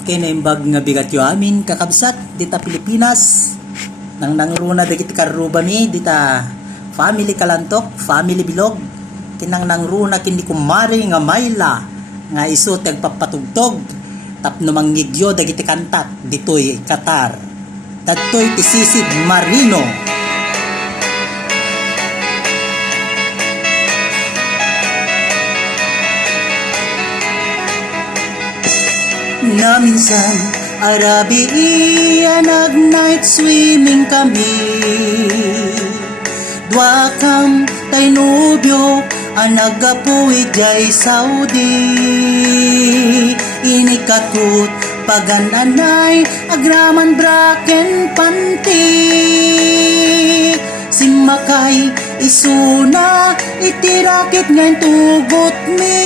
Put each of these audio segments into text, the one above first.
Okay na imbag nga bigat yo amin kakabsat dita Pilipinas nang nangruna dagiti karuba mi dita family kalantok family bilog kinang nangruna kindi kumari nga mayla nga isu tagpapatugtog tapno manggigyo dagiti kantat ditoy Qatar datoy ti Sisid Marino. Na minsan Arabi nag-night swimming kami dua kam tay nubyo nagapuwi jay Saudi inikatut pagananay agraman braken panti simakay isuna itirakit ngayon tugot mi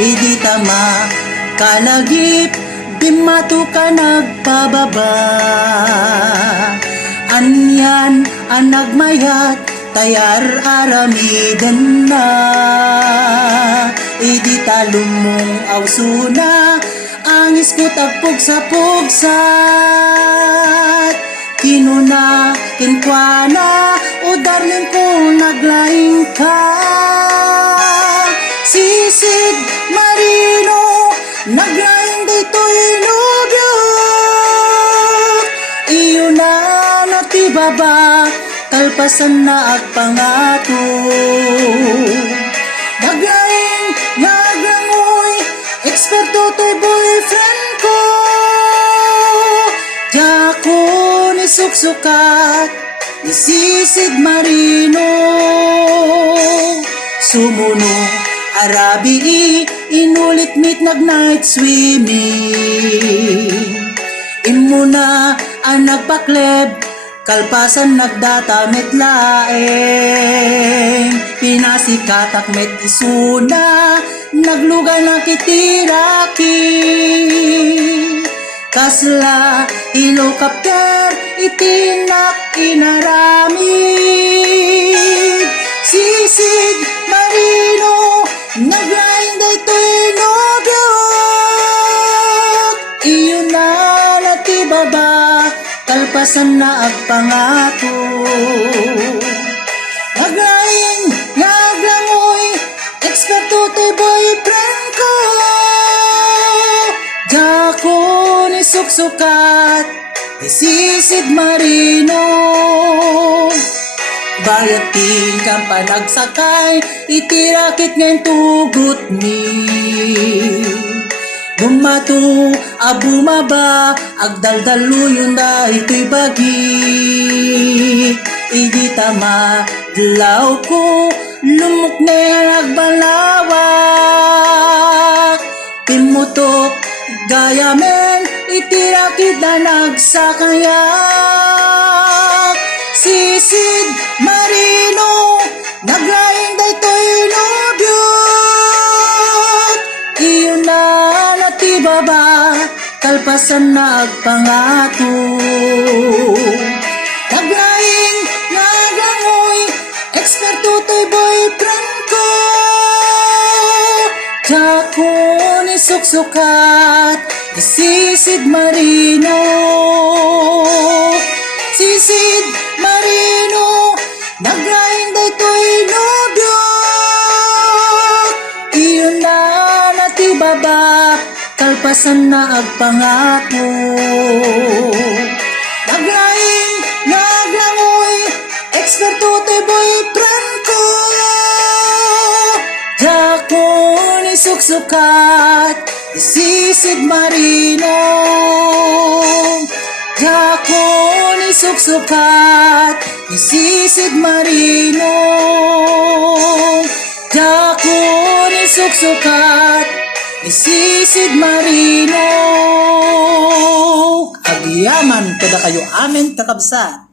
idi tama kalagip, di mato ka nagpababa. Anyan, anagmayat, tayar aramiden na. Idi talumong awsuna, ang iskut agpog sa pugsat. Kinuna, kinkwana, o darling ko naglaing ka. Sisid Marino, naglaing dito'y nubyo iyo na natibaba kalpasan na agpangato naglaing naglangoy eksperto to'y boyfriend ko jako ni suksukat ni Sisid Marino sumuno Arabi inulit mit nag-night swimming imuna ang nagpakleb kalpasan nagdata met laeng pinasikatak met isuna naglugay na kitiraki kasla ilocapter itinak inarami Sisid Marino naglaing daytoy nobyo iyo na natibaba kalpasan na agpangato naglaing naglangoy eksperto to'y boyfriend ko jako ni suksukat ni Sisid Marino bayatin kang panagsakay itirakit ngayon tugot mi bumato abumaba agdaldaluyon na ito'y bagi idi tama dilaw ko lumok na nagbalawak timutok gayamen itirakit na nagsakayak Sisid Marino naglaing daytoy nobyo iyo na natibaba kalpasan na agpangato naglaing naglangoy eksperto to'y boyfriend ko jako ni suksukat ni Sisid Marino Sisid Marino naglaing daytoy nobyo iyo na natibaba kalpasan na agpangato naglaing naglangoy eksperto to'y boyfriend ko jako ni suksukat ni Sisid Marino jako ni suksukat ni Sisid Marino jako ni suksukat ni Sisid Marino agyaman kada kayo amin kakabsat